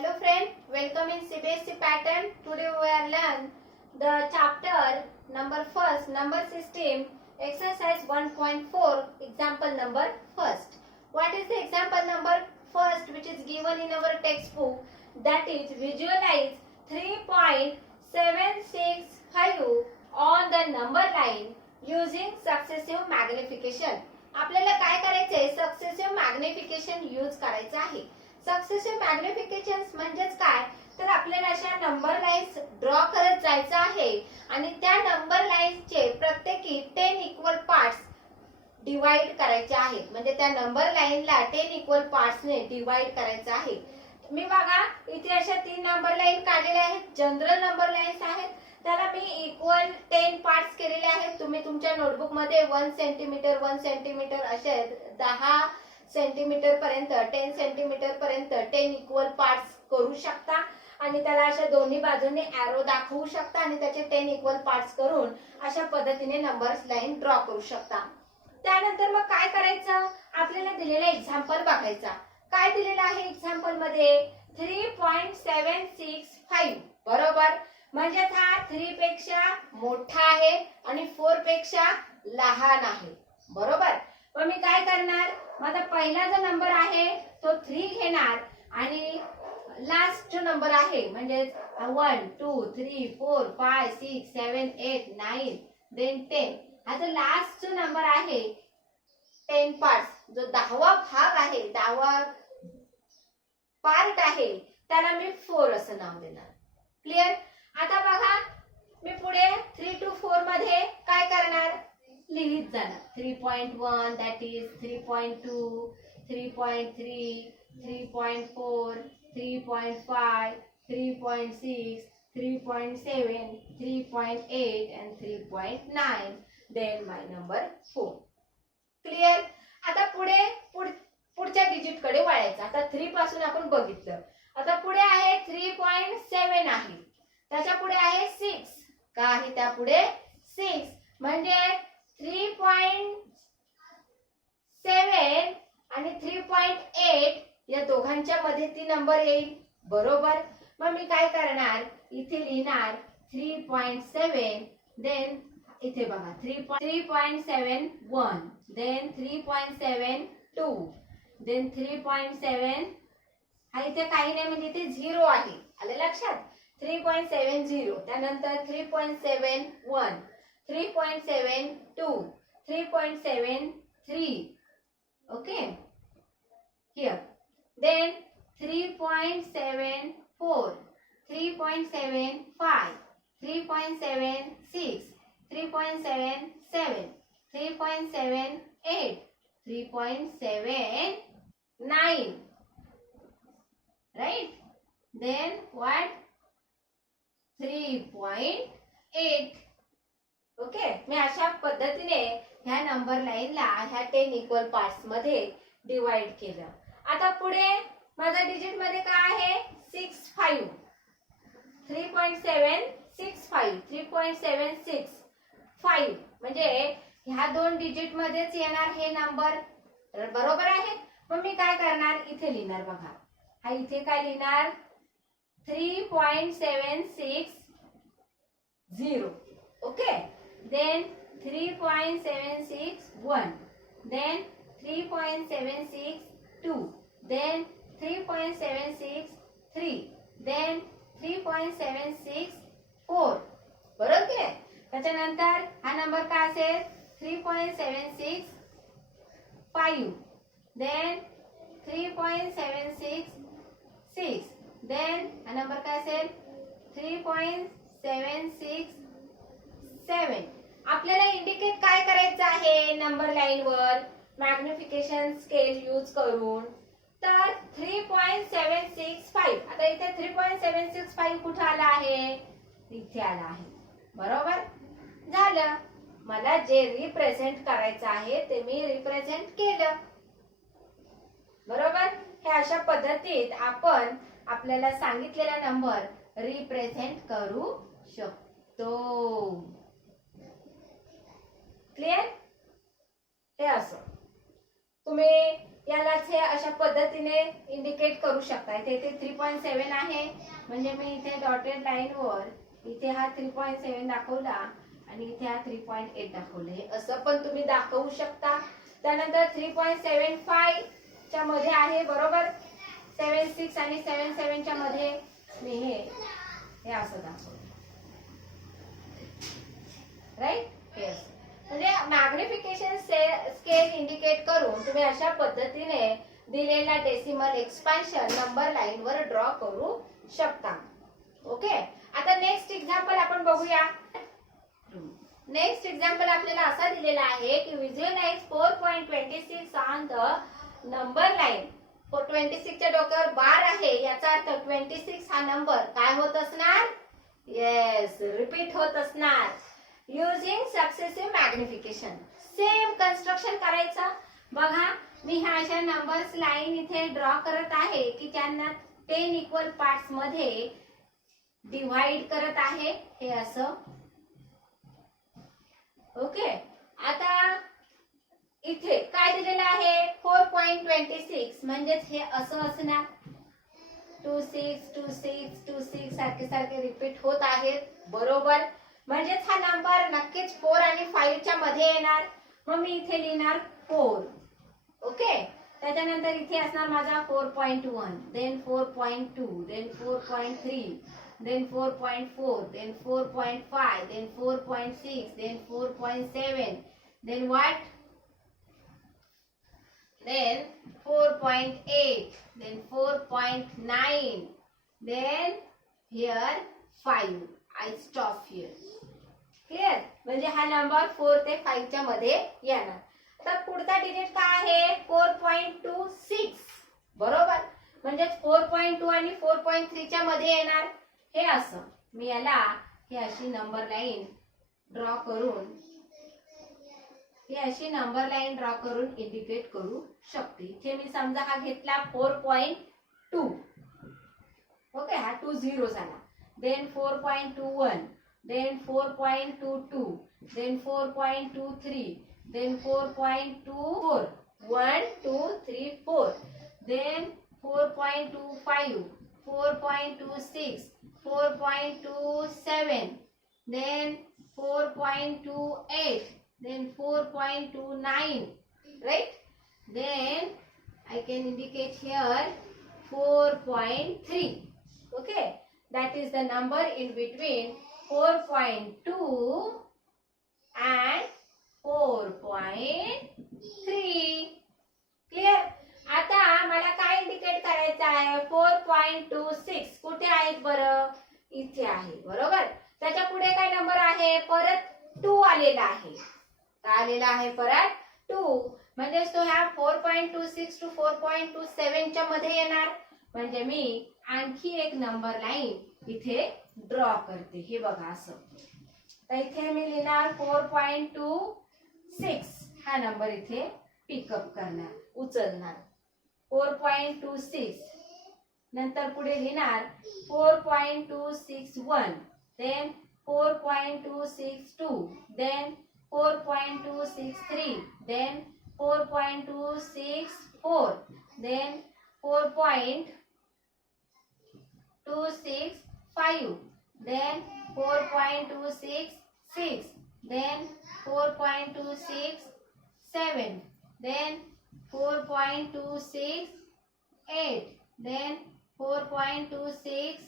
Hello friend, welcome in CBSE pattern. Today we are learn the chapter number first, number system, exercise 1.4, example number first. What is the example number first which is given in our textbook? That is visualize 3.765 on the number line using successive magnification. आपल्याला काय करायचंय? Successive magnification use करायचं आहे. Successive magnification म्हणजेच काय, तर आपल्याला अशा नंबर लाईन्स ड्रॉ करत जायचं आहे आणि त्या नंबर लाईन्सचे प्रत्येकी 10 इक्वल पार्ट्स डिवाइड करायचे आहेत. म्हणजे त्या नंबर लाईनला 10 इक्वल पार्ट्सने डिवाइड करायचं आहे. मी बघा इथे अशा 3 नंबर लाईन काढलेल्या आहेत. जनरल नंबर लाईन्स आहेत. त्याला मी इक्वल 10 पार्ट्स केलेले आहेत. तुम्ही तुमच्या नोटबुक मध्ये 1 सेंटीमीटर 1 सेंटीमीटर असे 10 सेंटीमीटर पर्यंत 10 सेंटीमीटर पर्यंत 10 इक्वल पार्ट्स करू शकता आणि त्याला अशा दोन्ही बाजूने एरो दाखवू शकता आणि त्याचे 10 इक्वल पार्ट्स करून अशा पद्धतीने नंबर्स लाईन ड्रॉ करू शकता. त्यानंतर मग काय करायचं, आपल्याला दिलेला एक्झाम्पल बघायचा. काय दिलेलं आहे एक्झाम्पल मध्ये 3.765 बरोबर. म्हणजे हा 3 पेक्षा मोठा आहे आणि 4 पेक्षा लहान आहे बरोबर. मग मी काय करणार, माझा पहिला जो नंबर आहे तो 3 घेणार आणि लास्ट जो नंबर आहे म्हणजे 1 2 3 4 5 6 7 8 9 देन 10, हा जो लास्ट जो नंबर आहे 10 पार्ट्स, जो 10वा भाग आहे 10वा पार्ट आहे त्याला मी 4 असं नाव देणार. क्लिअर. आता बघा मी पुढे 3 to 4 मध्ये काय करणार, लिहित जाणार. 3.1 that is 3.2 3.3 3.4 3.5 3.6 3.7 3.8 and 3.9 then my number 4. Clear. आता पुढच्या डिजिट कडे वळायचं. आता 3 पासून आपण बघितलं. आता पुढे आहे 3.7 आहे. त्याच्या पुढे आहे 6. का आहे त्या पुढे 6 म्हणजे 3.7 आणि 3.8 या दोघांच्या मध्ये ती नंबर येईल बरोबर. मग मी काय करणार, इथे लिहिणार 3.7 देन इथे बघा 3.71 देन 3.72 देन 3.7, हा इथे काही नाही म्हणजे इथे 0 आहे. आले लक्षात. 3.70 त्यानंतर 3.71 3.72 3.73 okay here then 3.74 3.75 3.76 3.77 3.78 3.79 right then what 3.8 okay. मी अशा पद्धतीने ह्या नंबर लाईनला ह्या 10 इक्वल पार्ट्स मध्ये डिवाइड केलं. आता पुढे माझ्या डिजिट मध्ये काय आहे 65 3.765 3.765 म्हणजे ह्या दोन डिजिट मध्येच येणार हे नंबर बरोबर आहे. मग मी काय करणार, इथे लिहिणार बघा. हा इथे काय लिहिणार 3.760 okay then 3.761 then 3.762 then 3.763 then 3.764 बरोबर. त्याच्यानंतर हा नंबर काय असेल 3.765 देन 3.766 देन हा नंबर काय असेल 3.767. आपल्याला इंडिकेट काय करायचं आहे नंबर लाईन वर मॅग्निफिकेशन स्केल यूज करून, तर 3.765. आता इथे 3.765 कुठे आला आहे, इथे आला आहे बरोबर. झालं. मला जे रिप्रेझेंट करायचं आहे ते मी रिप्रेझेंट केलं बरोबर. हे अशा पद्धतीत आपण आपल्याला सांगितलेला नंबर रिप्रेझेंट करू शकतो. क्लिअर. हे असं तुम्ही यालाच हे अशा पद्धतीने इंडिकेट करू शकता. इथे 3.7 आहे म्हणजे मी इथे डॉटेड लाईन वर इथे हा 3.7 दाखवला आणि इथे हा 3.8 दाखवले. असं पण तुम्ही दाखवू शकता. त्यानंतर 3.75 च्या मध्ये आहे बरोबर. 7.6 आणि 7.7 च्या मध्ये मी हे असं दाखवलं. राईट. हे म्हणजे मॅग्निफिकेशन स्केल इंडिकेट करून तुम्ही अशा पद्धतीने दिलेला डेसिमल एक्सपान्शन नंबर लाईन वर ड्रॉ करू शकता. ओके. आता नेक्स्ट एक्झाम्पल आपण बघूया. नेक्स्ट एक्झाम्पल आपल्याला असा दिलेला आहे की visualise 4.26 on the number line. 26 च्या डोक्यावर बार आहे, याचा अर्थ 26 हा नंबर काय होत असणार? येस, रिपीट होत असणार. Using successive magnification. Same construction करायचं. बघा, मी ह्या अशा नंबर्स लाईन इथे ड्रॉ करत आहे की त्यांना 10 इक्वल पार्ट्स मध्ये डिवाइड करत आहे. हे असं. ओके. आता इथे काय दिलेलं आहे? 4.26 म्हणजेच हे असं असणार. 26 26 26 सारखे सारखे रिपीट होत आहेत बरोबर. म्हणजेच हा नंबर नक्कीच 4 आणि 5 च्या मध्ये येणार. मग मी इथे लिहिणार 4. ओके. त्याच्यानंतर इथे असणार माझा 4.1, then 4.2, then 4.3, then 4.4, then 4.5, then 4.6, then 4.7, then what? Then 4.8, then 4.9, then here 5. I stop here. Clear? म्हणजे हा नंबर 4 ते 5 च्या मध्ये येणार. आता पुढचा डिजिट काय आहे? 4.26 बरोबर. म्हणजे 4.2 आणि 4.3 च्या मध्ये येणार. हे असं मी याला ही अशी नंबर लाईन ड्रॉ करून इंडिकेट करू शकते. इथे मी समजा हा घेतला 4.2. ओके. हा 2 0 झाला. Then 4.21, then 4.22, then 4.23, then 4.24, 1 2 3 4, then 4.25, 4.26, 4.27, then 4.28, then 4.29, right? Then I can indicate here 4.3. Okay, that is the number in between 4.2 and 4.3. Clear? आता मला काय इंडिकेट करायचं आहे? 4.26 कुठे आहेत बरं? इथे आहे बरोबर. त्याच्या पुढे काय नंबर आहे? परत 2 आलेला आहे. काय आलेला आहे? परत 2. म्हणजे तो ह्या 4.26 टू 4.27 च्या मध्ये येणार. म्हणजे मी आणखी एक नंबर लाईन इथे ड्रॉ करते. हे बघा असं. तर इथे मी लिहिणार 4.26 हा नंबर इथे पिकअप करणार, उचलणार. 4.26 नंतर पुढे लिहिणार 4.261, then 4.262, then 4.263, then 4.264, then 4.265, then 4.266, then 4.267, then 4.268, then 4.26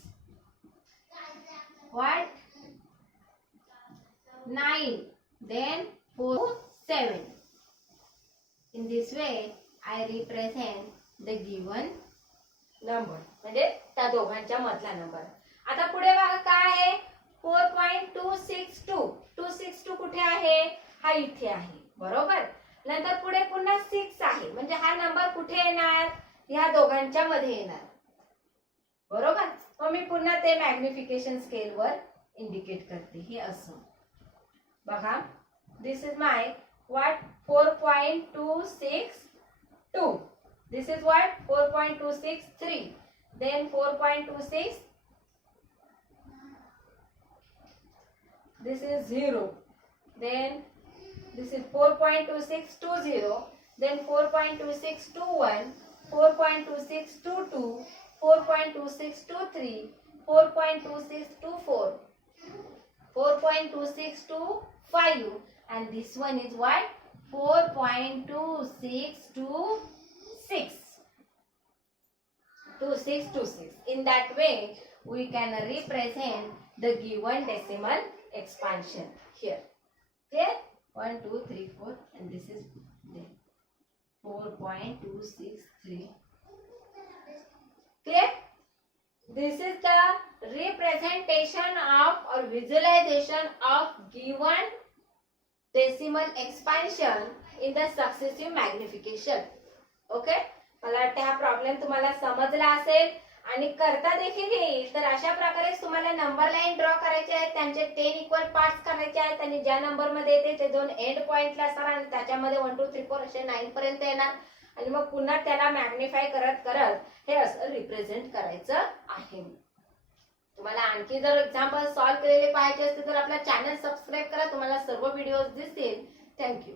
what 9, then 4.7. In this way I represent the given number. म्हणजे त्या दोघांच्या मधला नंबर. आता पुढे बघा काय आहे? 4.262. 262 कुठे आहे? हा इथे आहे बरोबर. नंतर पुढे पुन्हा 6 आहे. म्हणजे हा नंबर कुठे येणार? ह्या दोघांच्या मध्ये येणार बरोबर. मग मी पुन्हा ते मॅग्निफिकेशन स्केल वर इंडिकेट करते. हे असं बघा. This is my what 4.262. This is what 4.263, then 4.26, this is 0, then this is 4.2620, then 4.2621, 4.2622, 4.2623, 4.2624, 4.2625, and this one is what? 4.2626. 2626. In that way, we can represent the given decimal expansion here. Clear? 1, 2, 3, 4, and this is 4.263. Clear? This is the representation of or visualization of given decimal expansion in the successive magnification. Okay? मला वाटतं हा problem तुम्हाला समजला असेल आणि करता देखील येईल. तर अशा प्रकारे तुम्हाला नंबर लाईन ड्रॉ करायचे आहेत, त्यांचे 10 इक्वल पार्ट्स करायचे आहेत आणि ज्या नंबर मध्ये येते ते दोन एंड पॉइंटला असणार आणि त्याच्यामध्ये 1 2 3 4 असे 9 पर्यंत येणार आणि मग पुन्हा त्याला मॅग्निफाय करत करत हे असं रिप्रेझेंट करायचं आहे. तुम्हाला आणखी जर एक्झाम्पल सॉल्व्ह केलेले पाहिजे असते तर आपला चॅनल सबस्क्राईब करा. तुम्हाला सर्व व्हिडिओज दिसतील. थँक्यू.